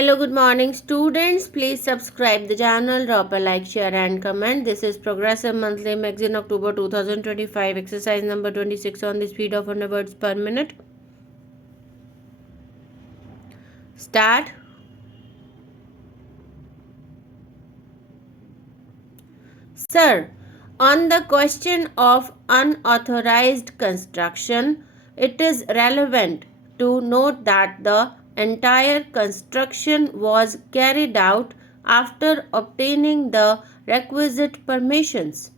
Hello, good morning students. Please subscribe the channel, drop a like, share and comment. This is Progressive Monthly Magazine October 2025, exercise number 26 on the speed of 100 words per minute. Start. Sir, on the question of unauthorized construction, it is relevant to note that the entire construction was carried out after obtaining the requisite permissions.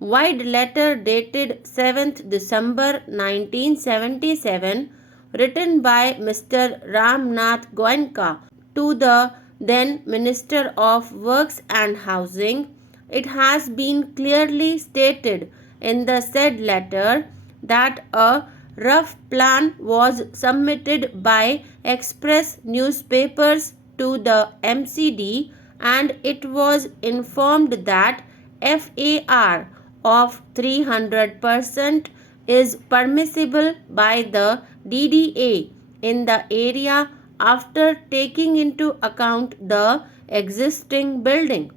Wide letter dated 7th December 1977, written by Mr. Ramnath Goenka to the then Minister of Works and Housing, it has been clearly stated in the said letter that a rough plan was submitted by express newspapers to the MCD, and it was informed that FAR of 300% is permissible by the DDA in the area after taking into account the existing building.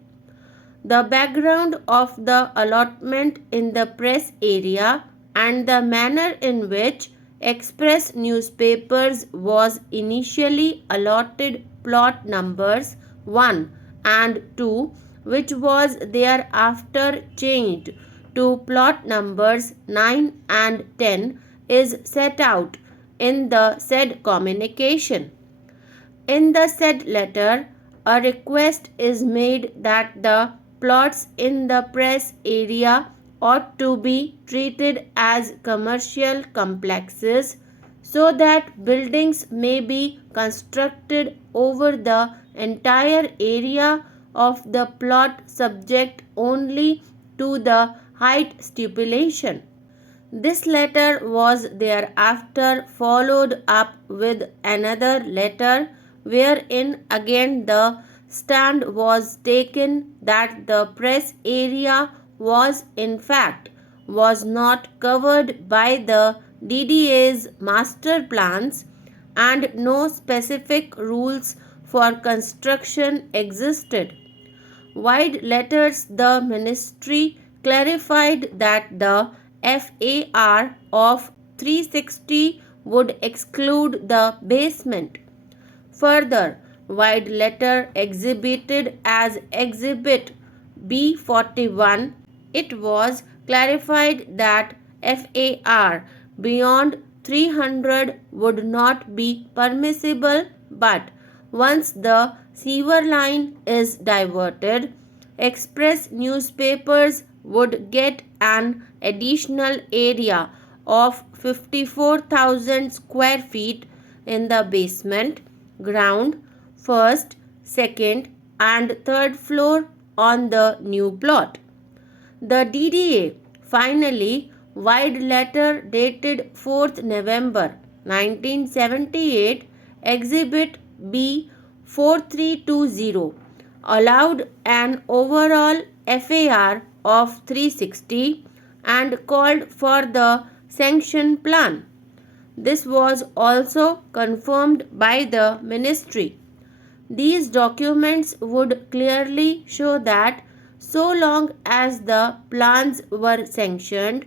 The background of the allotment in the press area and the manner in which express newspapers was initially allotted plot numbers 1 and 2, which was thereafter changed to plot numbers 9 and 10, is set out in the said communication. In the said letter, a request is made that the plots in the press area ought to be treated as commercial complexes so that buildings may be constructed over the entire area of the plot subject only to the height stipulation. This letter was thereafter followed up with another letter wherein again the stand was taken that the press area was in fact was not covered by the DDA's master plans and no specific rules for construction existed. Wide letters the ministry clarified that the FAR of 360 would exclude the basement. Further, wide letter exhibited as Exhibit B41, it was clarified that FAR beyond 300 would not be permissible, but once the sewer line is diverted, express newspapers would get an additional area of 54,000 square feet in the basement, ground, first, second and third floor on the new plot. The DDA finally, wide letter dated 4th November 1978, Exhibit B 4320, allowed an overall FAR of 360 and called for the sanction plan. This was also confirmed by the ministry. These documents would clearly show that so long as the plans were sanctioned,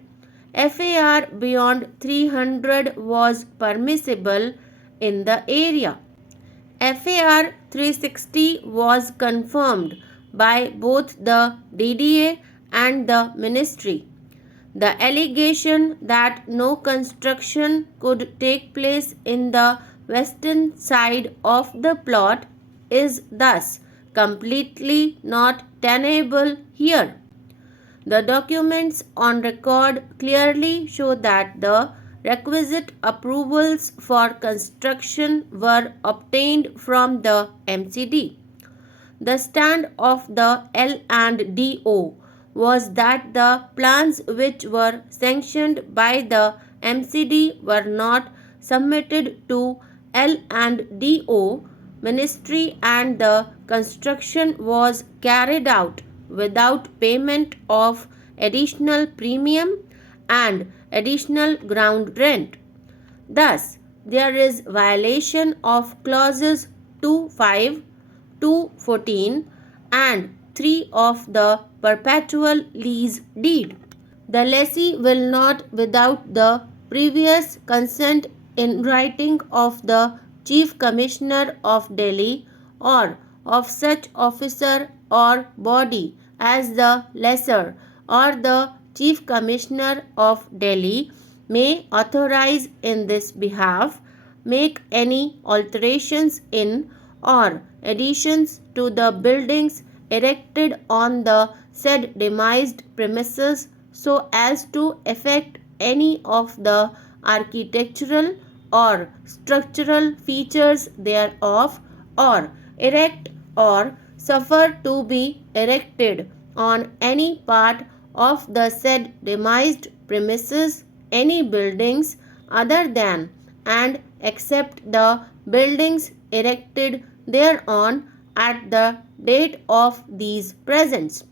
FAR beyond 300 was permissible in the area. FAR 360 was confirmed by both the DDA and the ministry. The allegation that no construction could take place in the western side of the plot is thus completely not tenable here. The documents on record clearly show that the requisite approvals for construction were obtained from the MCD. The stand of the L&DO was that the plans which were sanctioned by the MCD were not submitted to L&DO ministry and the construction was carried out without payment of additional premium and additional ground rent. Thus, there is violation of clauses 2.5, 2.14 and 3 of the perpetual lease deed. The lessee will not, without the previous consent in writing of the Chief Commissioner of Delhi or of such officer or body as the lessor or the Chief Commissioner of Delhi may authorize in this behalf, make any alterations in or additions to the buildings erected on the said demised premises so as to effect any of the architectural or structural features thereof, or erect or suffer to be erected on any part of the said demised premises any buildings other than and except the buildings erected thereon at the date of these presents.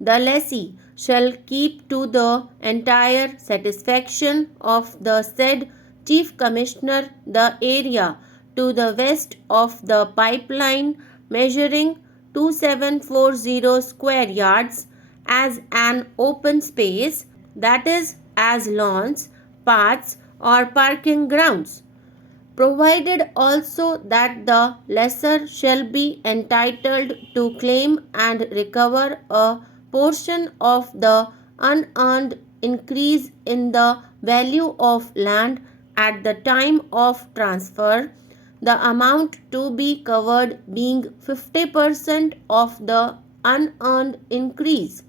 The lessee shall keep to the entire satisfaction of the said Chief Commissioner the area to the west of the pipeline measuring 2740 square yards as an open space, that is, as lawns, paths, or parking grounds, provided also that the lessor shall be entitled to claim and recover a portion of the unearned increase in the value of land at the time of transfer, the amount to be covered being 50% of the unearned increase.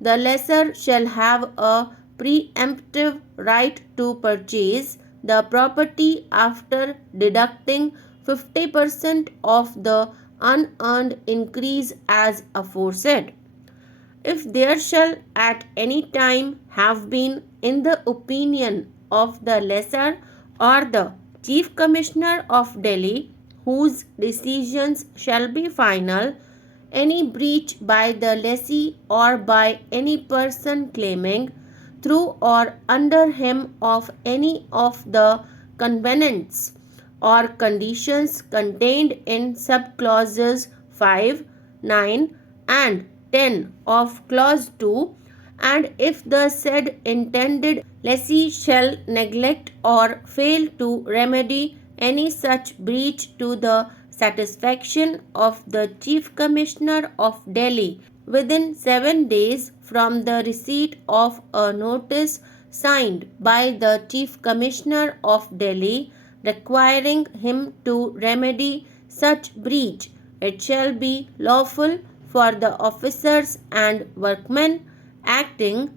The lessor shall have a preemptive right to purchase the property after deducting 50% of the unearned increase as aforesaid. If there shall at any time have been, in the opinion of the lessor or the Chief Commissioner of Delhi, whose decisions shall be final, any breach by the lessee or by any person claiming through or under him of any of the covenants or conditions contained in subclauses 5, 9 and 10 of clause 2, and if the said intended lessee shall neglect or fail to remedy any such breach to the satisfaction of the Chief Commissioner of Delhi within 7 days from the receipt of a notice signed by the Chief Commissioner of Delhi requiring him to remedy such breach, it shall be lawful for the officers and workmen acting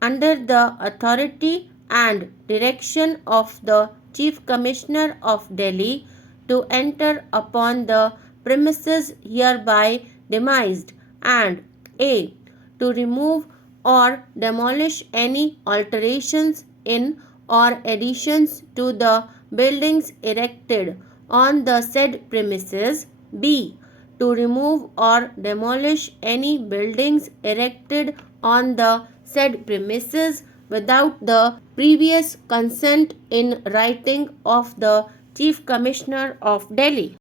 under the authority and direction of the Chief Commissioner of Delhi to enter upon the premises hereby demised and a. to remove or demolish any alterations in or additions to the buildings erected on the said premises, b. to remove or demolish any buildings erected on the said premises without the previous consent in writing of the Chief Commissioner of Delhi.